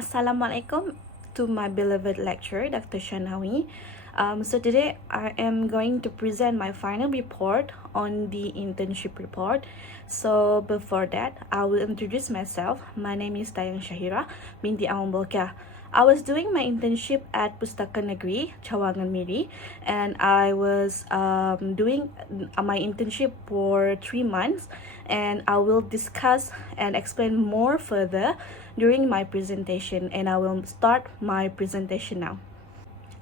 Assalamualaikum to my beloved lecturer, Dr. Shahnawi. So today I am going to present my final report on the internship report. So before that, I will introduce myself. My name is Dayang Syahirah binti Ambolka. I was doing my internship at Pustaka Negeri, Cawangan Miri, and I was doing my internship for 3 months, and I will discuss and explain more further during my presentation, and I will start my presentation now.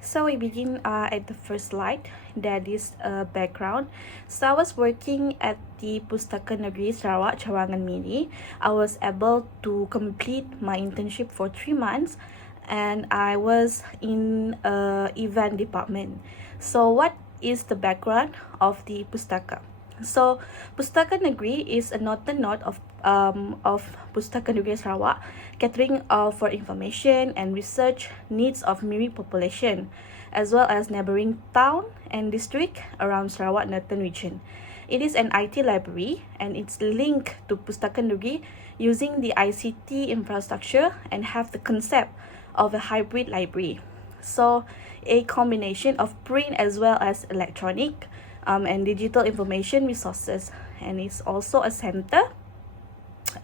So we begin at the first slide, that is background. So I was working at the Pustaka Negeri Sarawak Cawangan Miri. I was able to complete my internship for 3 months, and I was in event department. So what is the background of the Pustaka? So Pustaka Negeri is a northern node of Pustaka Negeri Sarawak, catering for information and research needs of Miri population, as well as neighboring town and district around Sarawak Northern region. It is an IT library, and it's linked to Pustaka Negeri using the ICT infrastructure and have the concept of a hybrid library. So a combination of print as well as electronic and digital information resources, and it's also a center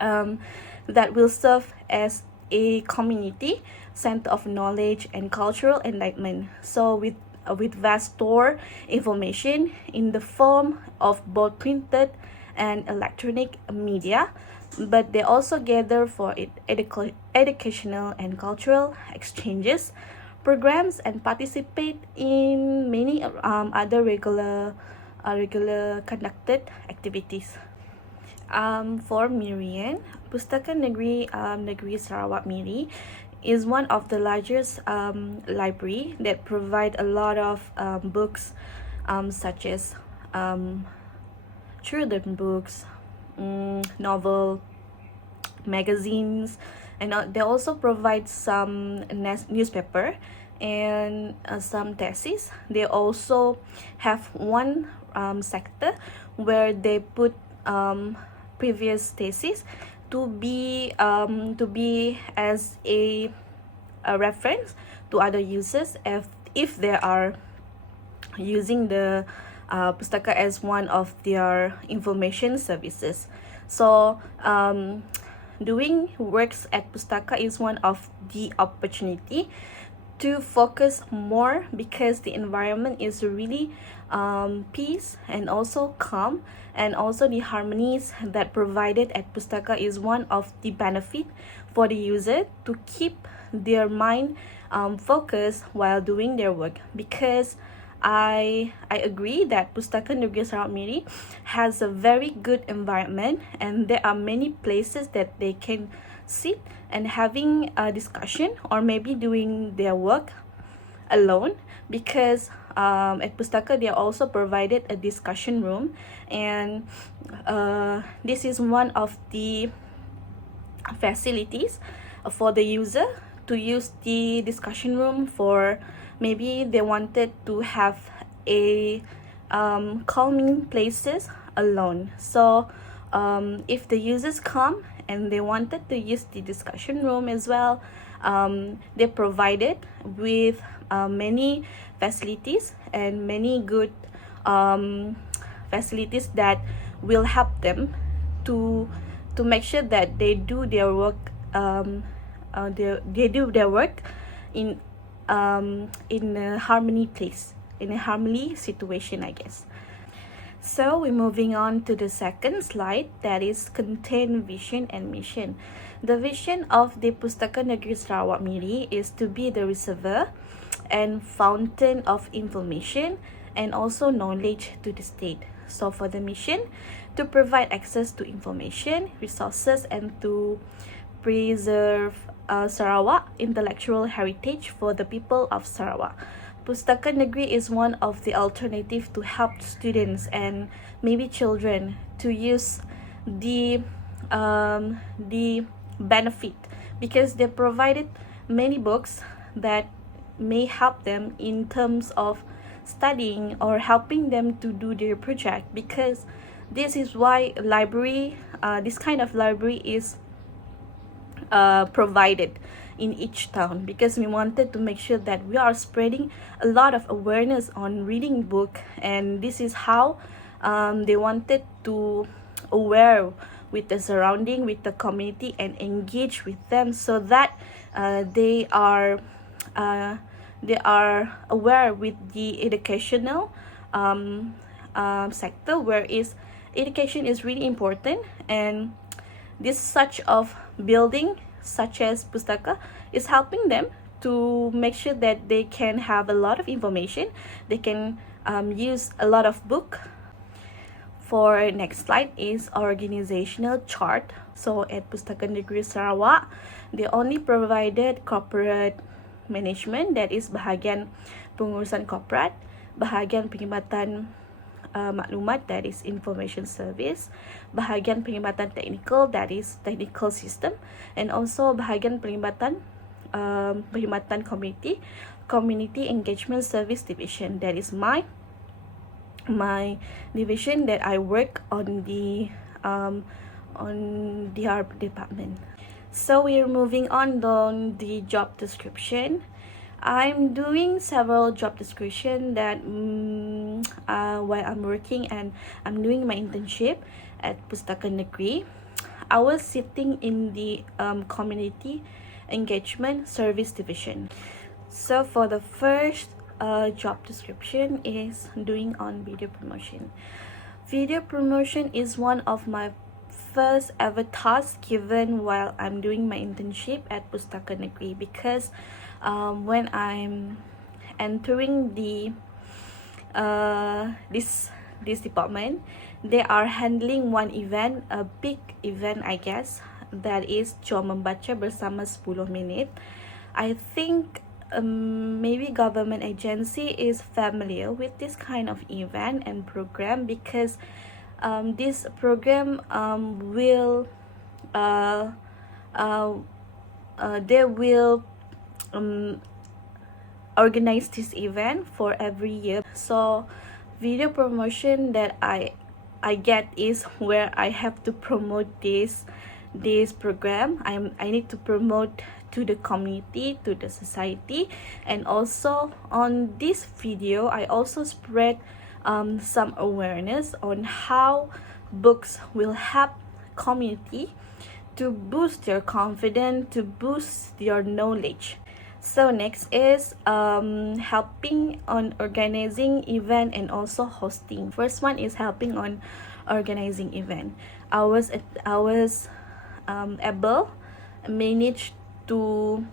that will serve as a community center of knowledge and cultural enlightenment. So with vast store information in the form of both printed and electronic media, but they also gather for educational and cultural exchanges programs and participate in many other regular conducted activities. For Mirian, Pustaka Negeri Negeri Sarawak Miri is one of the largest library that provide a lot of books such as children books, novel, magazines, and they also provide some newspaper and some theses. They also have one sector where they put previous thesis to be as a reference to other users if they are using the Pustaka as one of their information services. So doing works at Pustaka is one of the opportunity to focus more, because the environment is really peace and also calm, and also the harmonies that provided at Pustaka is one of the benefit for the user to keep their mind focused while doing their work. Because I agree that Pustaka Negeri Sarawak Miri has a very good environment, and there are many places that they can sit and having a discussion or maybe doing their work alone, because at Pustaka they also provided a discussion room, and this is one of the facilities for the user to use the discussion room for maybe they wanted to have a calming places alone. So if the users come and they wanted to use the discussion room as well, they provided with many facilities and many good facilities that will help them to make sure that they do their work they do their work in a harmony place, in a harmony situation, I guess. So we're moving on to the second slide, that is content, vision and mission. The vision of the Pustaka Negeri Sarawak Miri is to be the reservoir and fountain of information and also knowledge to the state. So for the mission, to provide access to information, resources, and to preserve Sarawak intellectual heritage for the people of Sarawak. Pustaka Negeri is one of the alternative to help students and maybe children to use the benefit, because they provided many books that may help them in terms of studying or helping them to do their project. Because this is why library, this kind of library is provided in each town, because we wanted to make sure that we are spreading a lot of awareness on reading book, and this is how they wanted to aware with the surrounding, with the community, and engage with them, so that they are aware with the educational sector, where is education is really important, and this such of building such as pustaka is helping them to make sure that they can have a lot of information, they can use a lot of book. For next slide is organizational chart. So at Pustaka Negeri Sarawak, they only provided corporate management, that is bahagian pengurusan korporat, bahagian perkhidmatan maklumat, that is information service, bahagian perkhidmatan technical, that is technical system, and also bahagian perkhidmatan community engagement service division, that is my division that I work on the department. So we're moving on the job description. I'm doing several job description that while I'm working and I'm doing my internship at Pustaka Negeri. I was sitting in the community engagement service division. So for the first job description is doing on video promotion. Video promotion is one of my first ever task given while I'm doing my internship at Pustaka Negeri, because when I'm entering the this department, they are handling one event, a big event I guess, that is Jom Membaca Bersama 10 Minit. I think maybe government agency is familiar with this kind of event and program, because this program will they will organize this event for every year. So video promotion that I get is where I have to promote this program. I need to promote to the community, to the society, and also on this video I also spread some awareness on how books will help community to boost their confidence, to boost their knowledge. So next is helping on organizing event and also hosting. First one is helping on organizing event. I was able manage to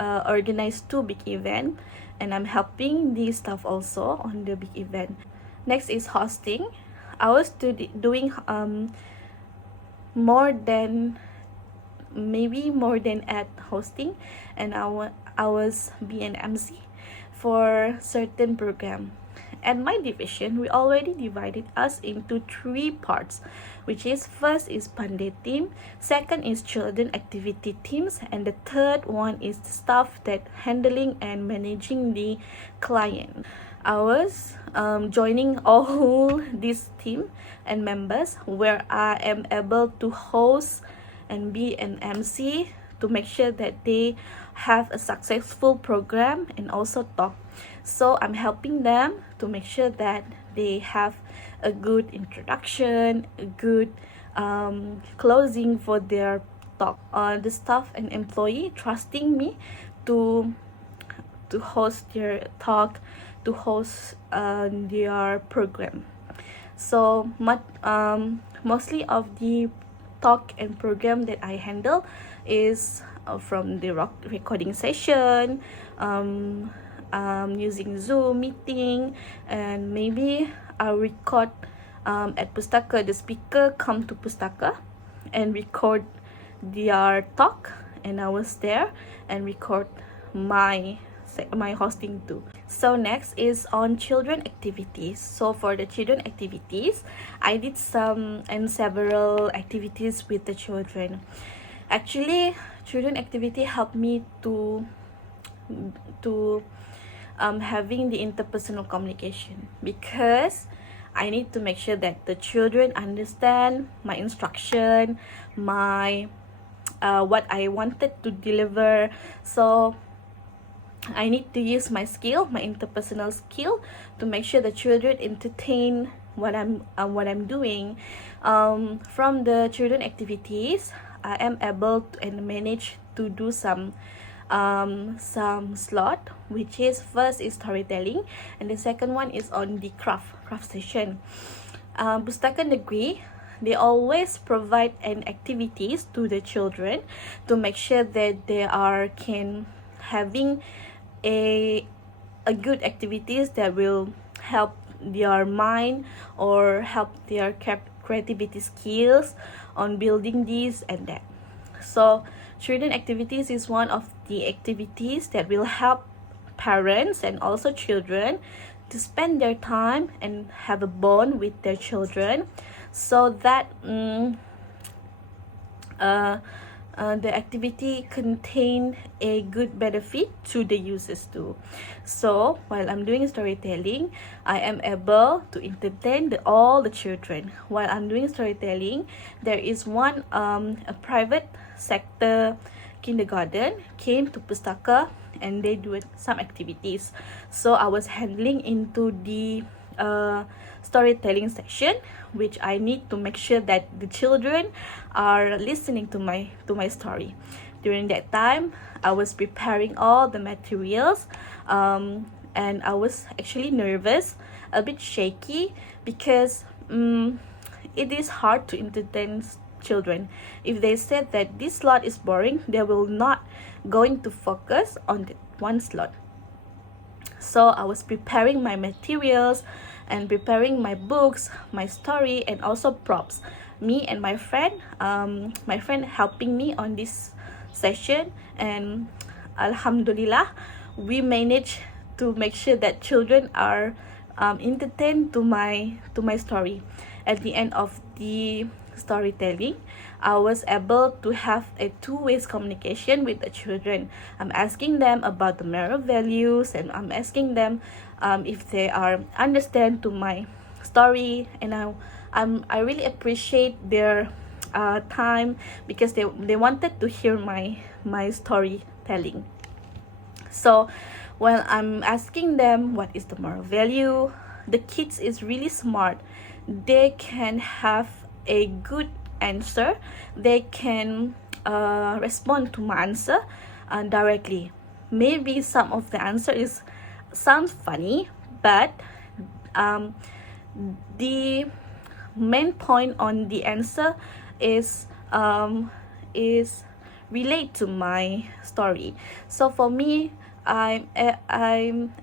organize 2 big events, and I'm helping the staff also on the big event. Next is hosting. I was doing more than at hosting, and I was be an MC for certain program. At my division, we already divided us into 3 parts, which is first is Pandey team, second is children activity teams, and the third one is the staff that handling and managing the client. I was joining all these team and members, where I am able to host and be an MC to make sure that they have a successful program and also talk. So I'm helping them to make sure that they have a good introduction, a good closing for their talk. The staff and employee trusting me to host their talk, to host their program. So mostly of the talk and program that I handle is from the recording session, using Zoom meeting, and maybe I'll record at Pustaka. The speaker come to Pustaka and record their talk, and I was there and record my hosting too. So next is on children activities. So for the children activities, I did several activities with the children. Actually, children activity helped me to having the interpersonal communication, because I need to make sure that the children understand my instruction, my what I wanted to deliver. So I need to use my skill, my interpersonal skill, to make sure the children entertain what I'm doing. From the children activities, I am able to and manage to do some slot, which is first is storytelling, and the second one is on the craft session. Pustaka Negeri, they always provide an activities to the children to make sure that they are can having a good activities that will help their mind or help their creativity skills on building this and that. So children activities is one of the activities that will help parents and also children to spend their time and have a bond with their children, so that the activity contain a good benefit to the users too. So while I'm doing storytelling, I am able to entertain all the children. While I'm doing storytelling, there is one a private sector kindergarten came to Pustaka and they do some activities. So I was handling into the storytelling section, which I need to make sure that the children are listening to my story. During that time, I was preparing all the materials, and I was actually nervous, a bit shaky, because it is hard to entertain children. If they said that this slot is boring, they will not going to focus on the one slot. So I was preparing my materials and preparing my books, my story, and also props. Me and my friend helping me on this session, and Alhamdulillah, we managed to make sure that children are entertained to my story. At the end of the storytelling, I was able to have a two-way communication with the children. I'm asking them about the moral values, and I'm asking them if they are understand to my story, and I really appreciate their time, because they wanted to hear my storytelling. So while I'm asking them what is the moral value, the kids is really smart. They can have a good answer. They can respond to my answer directly. Maybe some of the answer sounds funny, but the main point on the answer is relate to my story. So for me, I'm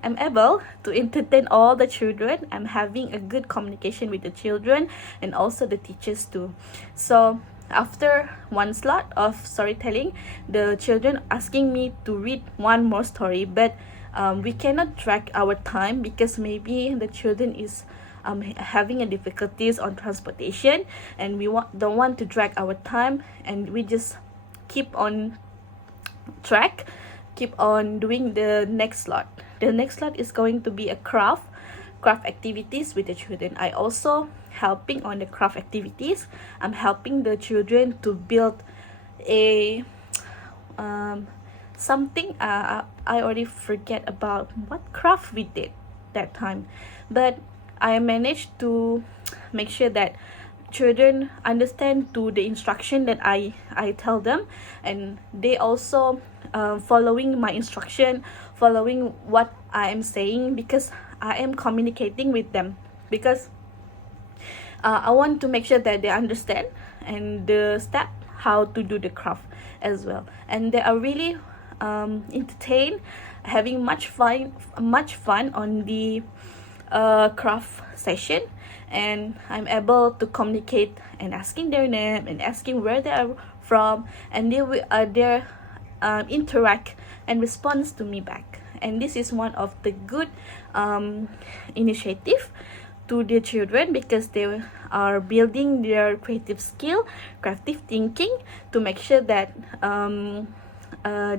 able to entertain all the children. I'm having a good communication with the children and also the teachers too. So after one slot of storytelling, the children asking me to read one more story, but we cannot track our time, because maybe the children is having a difficulties on transportation, and we don't want to drag our time, and we just keep on track, keep on doing the next slot. The next slot is going to be a craft activities with the children. I also helping on the craft activities. I'm helping the children to build a something. I already forget about what craft we did that time, but I managed to make sure that children understand to the instruction that I tell them, and they also following my instruction, following what I am saying, because I am communicating with them, because I want to make sure that they understand and the step how to do the craft as well, and they are really entertained, having much fun on the craft session. And I'm able to communicate and asking their name and asking where they are from, and they will interact and response to me back. And this is one of the good initiative to the children, because they are building their creative skill, creative thinking, to make sure that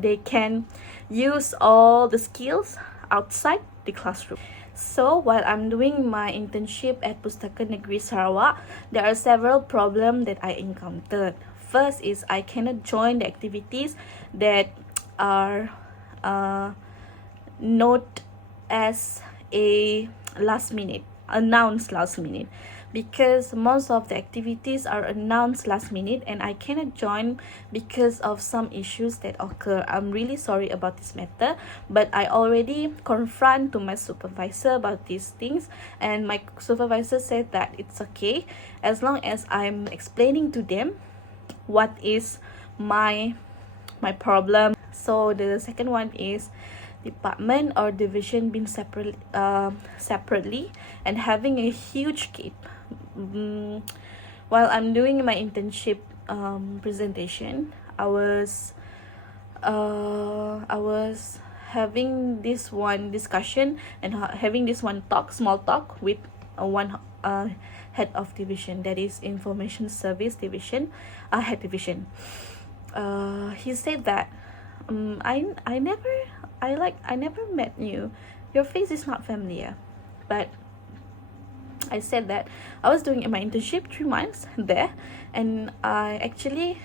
they can use all the skills outside the classroom. So while I'm doing my internship at Pustaka Negeri Sarawak, there are several problems that I encountered. first is I cannot join the activities that are not as a announced last minute, because most of the activities are announced last minute and I cannot join because of some issues that occur. I'm really sorry about this matter, but I already confront to my supervisor about these things, and my supervisor said that it's okay as long as I'm explaining to them what is my problem. So the second one is department or division being separately and having a huge gap. While I'm doing my internship presentation, I was having this one discussion and having this one small talk with one head of division, that is information service division, head division. He said that I never met you. Your face is not familiar. But I said that I was doing my internship 3 months there, and I actually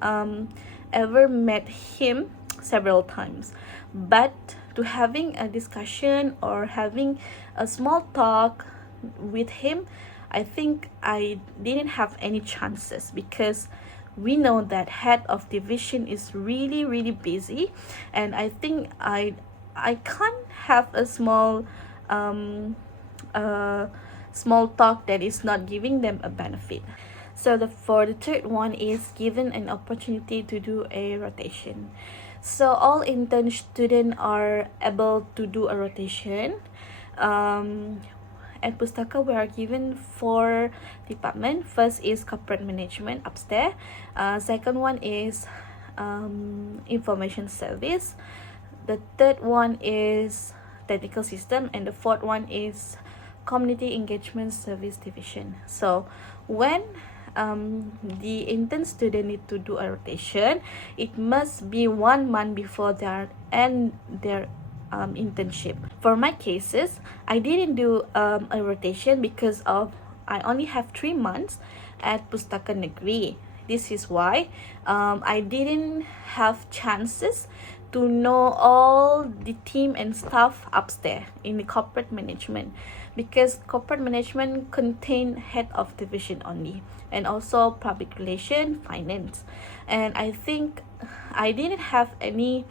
ever met him several times. But to having a discussion or having a small talk with him, I think I didn't have any chances, because we know that head of division is really busy, and I think I can't have a small talk that is not giving them a benefit. So for the third one is given an opportunity to do a rotation. So all intern students are able to do a rotation. At Pustaka, we are given 4 departments. First is corporate management upstairs. Second one is information service. The third one is technical system, and the fourth one is community engagement service division. So when the intern student need to do a rotation, it must be 1 month before they end their internship. For my cases, I didn't do a rotation because of I only have 3 months at Pustaka Negeri. This is why I didn't have chances to know all the team and staff upstairs in the corporate management, because corporate management contain head of division only, and also public relation, finance, and I think I didn't have any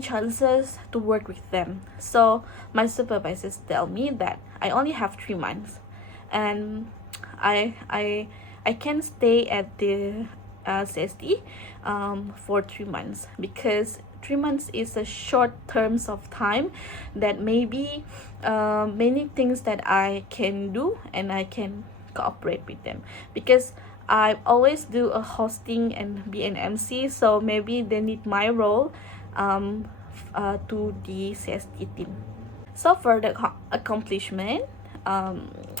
chances to work with them. So my supervisors tell me that I only have 3 months, and I can stay at the CSD for 3 months, because 3 months is a short terms of time that maybe many things that I can do and I can cooperate with them, because I always do a hosting and be an MC, so maybe they need my role to the CSD team. So for the accomplishment,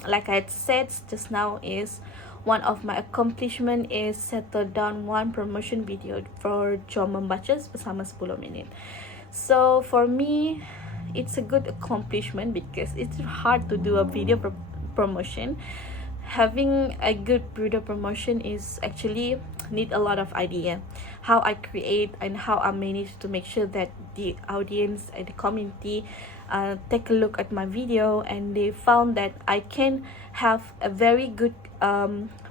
like I said just now, is one of my accomplishment is settle down 1 promotion video for Jom Membaca bersama 10 minit. So for me, it's a good accomplishment because it's hard to do a video promotion. Having a good video promotion is actually need a lot of idea, how I create and how I manage to make sure that the audience and the community take a look at my video, and they found that I can have a very good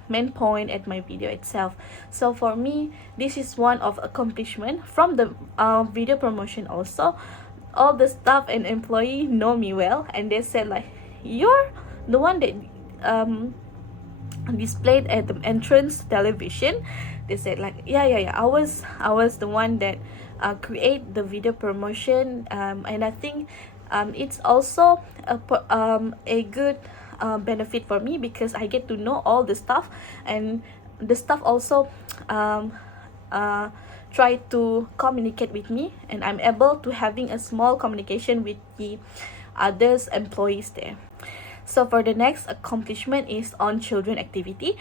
main point at my video itself. So for me, this is one of accomplishment from the video promotion. Also, all the staff and employee know me well, and they said like, you're the one that displayed at the entrance television. They said like, yeah, I was the one that create the video promotion, and I think it's also a good benefit for me, because I get to know all the stuff, and the staff also try to communicate with me, and I'm able to having a small communication with the others employees there. So for the next accomplishment is on children activity.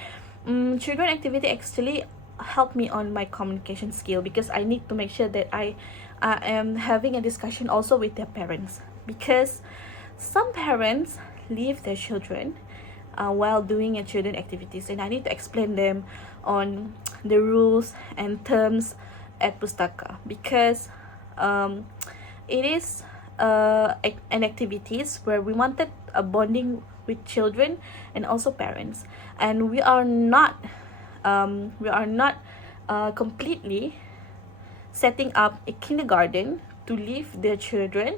Children activity actually helped me on my communication skill, because I need to make sure that I am having a discussion also with their parents, because some parents leave their children while doing a children activities, and I need to explain them on the rules and terms at Pustaka, because it is an activities where we wanted a bonding with children and also parents, and we are not completely setting up a kindergarten to leave their children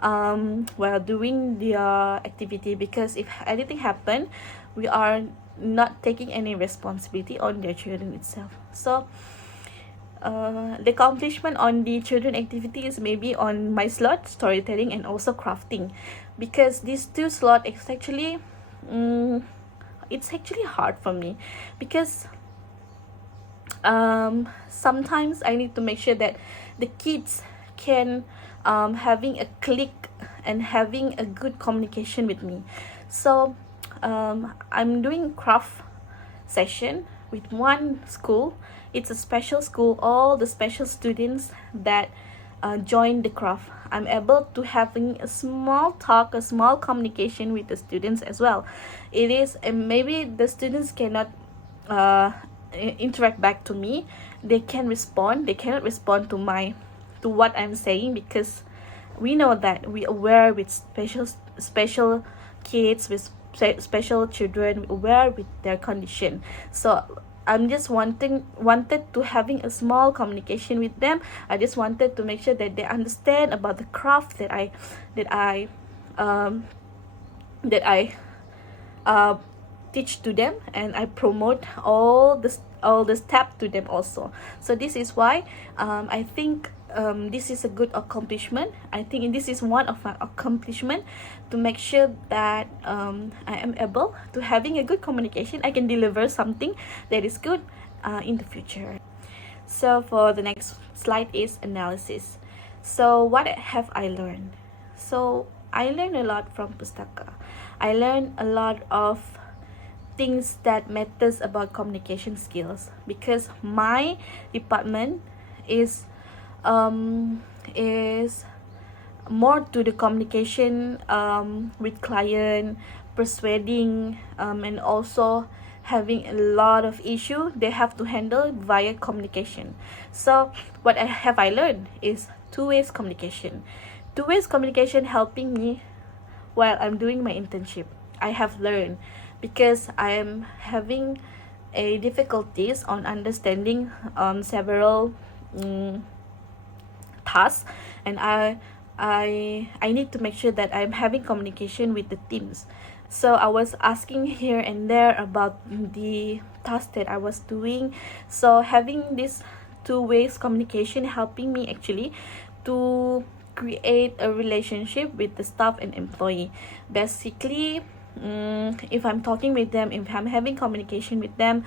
while doing their activity, because if anything happen, we are not taking any responsibility on their children itself. So the accomplishment on the children activity is maybe on my slot, storytelling and also crafting, because these two slot is actually it's actually hard for me, because sometimes I need to make sure that the kids can having a click and having a good communication with me. So I'm doing craft session with one school. It's a special school. All the special students that join the craft, I'm able to having a small talk, a small communication with the students as well. It is maybe the students cannot interact back to me. They can respond. They cannot respond to what I'm saying, because we know that we aware with special kids, with special children, we aware with their condition. So I'm just wanted to having a small communication with them. I just wanted to make sure that they understand about the craft that I teach to them, and I promote all the steps to them also. So this is why I think this is a good accomplishment. I think this is one of my accomplishment, to make sure that I am able to having a good communication. I can deliver something that is good in the future. So for the next slide is analysis. So what have I learned? So I learned a lot from Pustaka. I learned a lot of things that matters about communication skills, because my department is more to the communication with client, persuading, and also having a lot of issue they have to handle via communication. So what have I learned is two-way communication. Two-way communication helping me while I'm doing my internship. I have learned, because I am having a difficulties on understanding several tasks, and I need to make sure that I'm having communication with the teams. So I was asking here and there about the task that I was doing. So having this two-way communication helping me actually to create a relationship with the staff and employee. Basically, if I'm talking with them, if I'm having communication with them,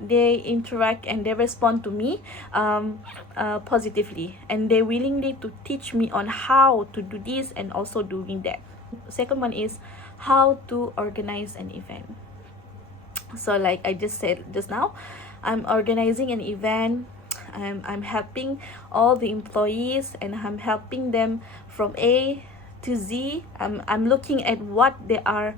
they interact and they respond to me positively, and they willingly to teach me on how to do this and also doing that. Second one is how to organize an event. So like I just said just now, I'm organizing an event. I'm helping all the employees, and I'm helping them from A to Z. I'm looking at what they are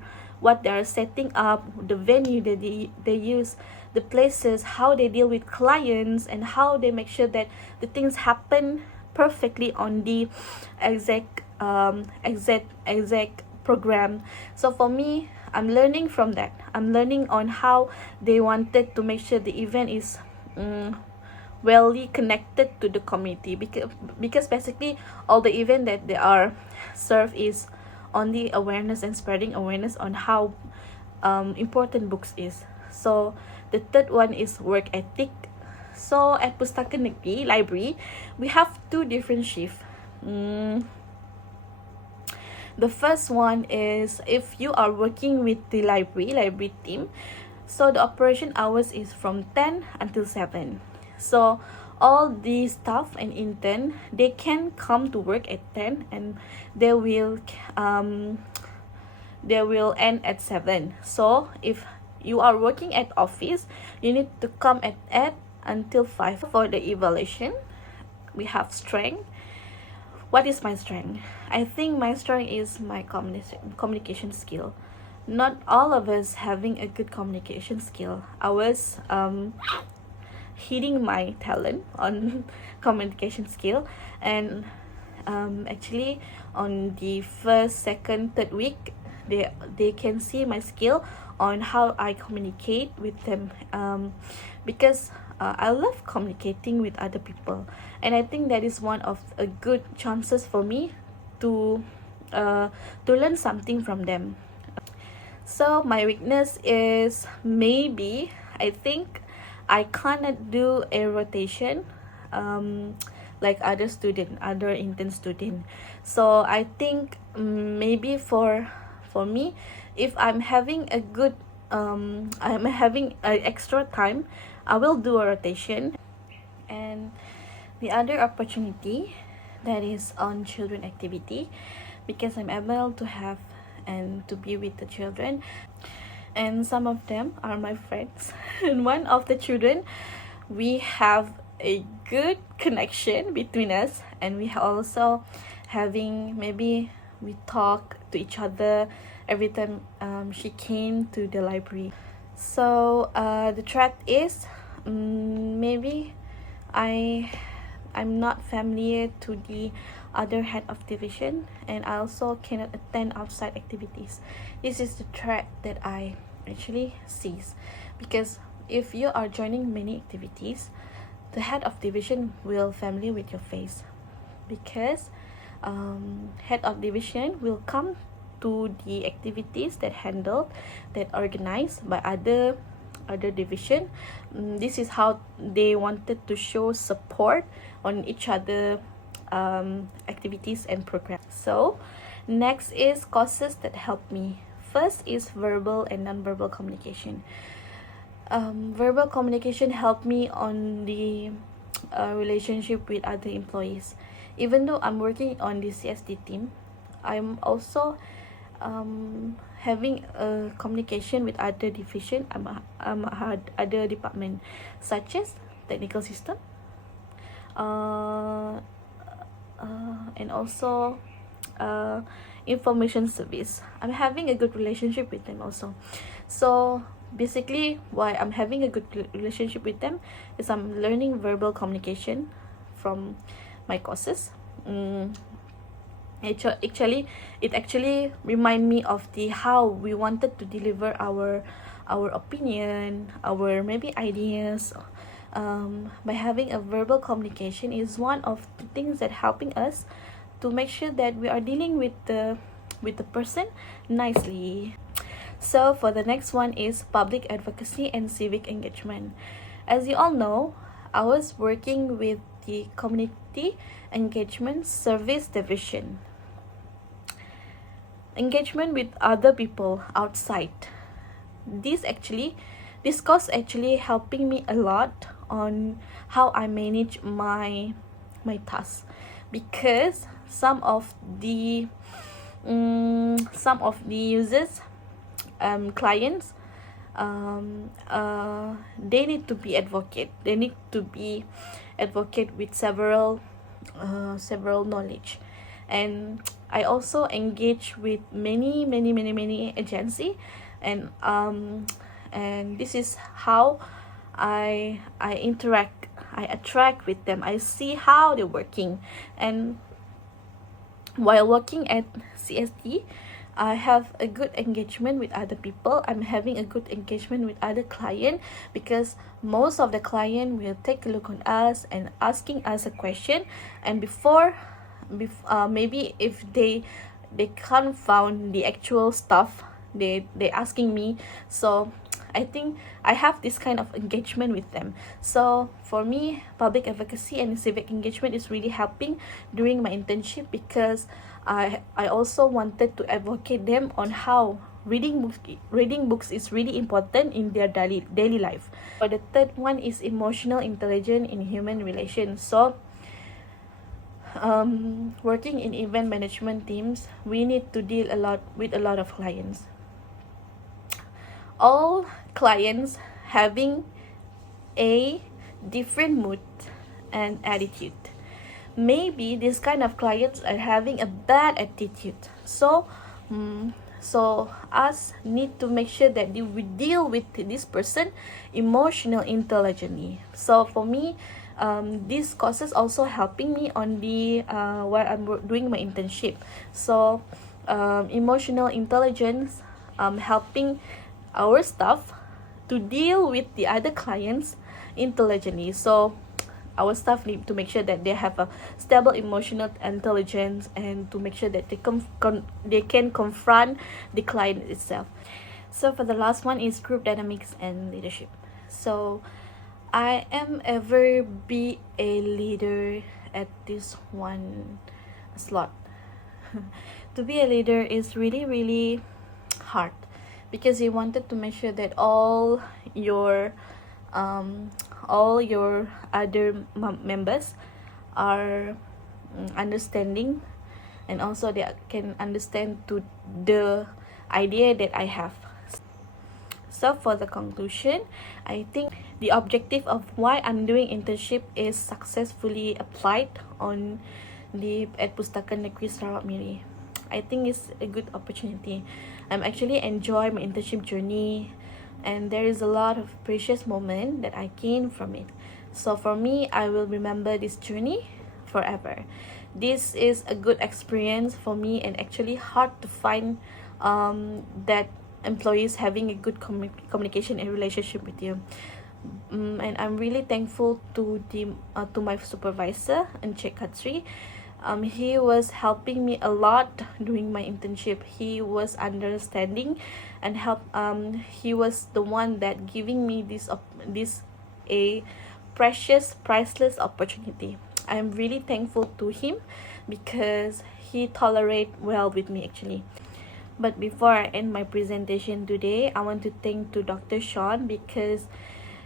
setting up, the venue that they use, the places, how they deal with clients, and how they make sure that the things happen perfectly on the exact program. So for me, I'm learning from that. I'm learning on how they wanted to make sure the event is well connected to the community, because basically all the event that they are serve is on the awareness and spreading awareness on how important books is. So the third one is work ethic. So at Pustaka Negeri Library, we have two different shifts. The first one is if you are working with the library team, so the operation hours is from 10 until 7. So all the staff and intern, they can come to work at 10, and they will end at 7. So if you are working at office, you need to come at 8 until 5. For the evaluation, we have strength. What is my strength? I think my strength is my communication skill. not all of us having a good communication skill. I was hitting my talent on communication skill, and actually on the first, second, third week, they can see my skill on how I communicate with them, because I love communicating with other people, and I think that is one of a good chances for me to learn something from them. So my weakness is, maybe I think I cannot do a rotation like other intern student. So I think maybe for me, if I'm having a good I'm having extra time, I will do a rotation. And the other opportunity, that is on children activity, because I'm able to have and to be with the children, and some of them are my friends. And one of the children, we have a good connection between us, and we also having, maybe we talk to each other every time she came to the library. So the threat is, maybe I'm not familiar to the other head of division, and I also cannot attend outside activities. This is the threat that I actually sees, because if you are joining many activities, the head of division will familiar with your face, because head of division will come to the activities that handled, that organized by other division. This is how they wanted to show support on each other activities and programs. So next is causes that help me. First is verbal and non-verbal communication. Verbal communication helped me on the relationship with other employees. Even though I'm working on the CSD team, I'm also having a communication with other division, other department, such as technical system, and also information service. I'm having a good relationship with them also. So basically, why I'm having a good relationship with them is I'm learning verbal communication from my courses. It actually remind me of the how we wanted to deliver our opinion, our maybe ideas. By having a verbal communication is one of the things that helping us to make sure that we are dealing with the person nicely. So for the next one is public advocacy and civic engagement. As you all know, I was working with the community engagement service division. Engagement with other people outside. This course actually helping me a lot on how I manage my tasks, because some of the users, clients, they need to be advocate. They need to be advocate with several knowledge, and I also engage with many agency, and this is how I attract with them. I see how they're working, and while working at CSD, I have a good engagement with other people. I'm having a good engagement with other client, because most of the client will take a look on us and asking us a question, and before maybe if they can't found the actual stuff, they asking me. So I think I have this kind of engagement with them. So for me, public advocacy and civic engagement is really helping during my internship, because I also wanted to advocate them on how reading books is really important in their daily life. For the third one is emotional intelligence in human relations. So working in event management teams, we need to deal with a lot of clients. All clients having a different mood and attitude. Maybe this kind of clients are having a bad attitude. So So us need to make sure that we deal with this person emotional intelligently. So for me, these courses also helping me on the while I'm doing my internship. So emotional intelligence, helping our staff to deal with the other clients intelligently. So our staff need to make sure that they have a stable emotional intelligence, and to make sure that they can confront the client itself. So for the last one is group dynamics and leadership. So I am ever be a leader at this one slot. To be a leader is really hard, because you wanted to make sure that um, all your other members are understanding, and also they can understand to the idea that I have. So for the conclusion, I think the objective of why I'm doing internship is successfully applied on the at Pustaka Negeri Sarawak Miri. I think it's a good opportunity. I'm actually enjoy my internship journey, and there is a lot of precious moment that I gain from it. So for me, I will remember this journey forever. This is a good experience for me, and actually hard to find that employees having a good communication and relationship with you. And I'm really thankful to my supervisor in Katri. He was helping me a lot during my internship. He was understanding and help. He was the one that giving me this a precious, priceless opportunity. I'm really thankful to him, because he tolerate well with me actually. But before I end my presentation today, I want to thank to Dr. Sean, because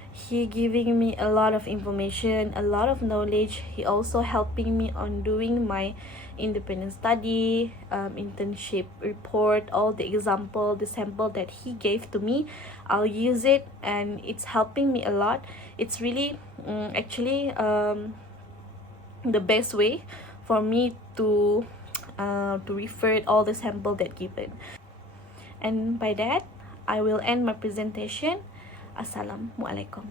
he giving me a lot of information, a lot of knowledge. He also helping me on doing my independent study, internship report, all the example, the sample that he gave to me. I'll use it, and it's helping me a lot. It's really actually the best way for me to refer all the sample that given. And by that, I will end my presentation. Assalamualaikum.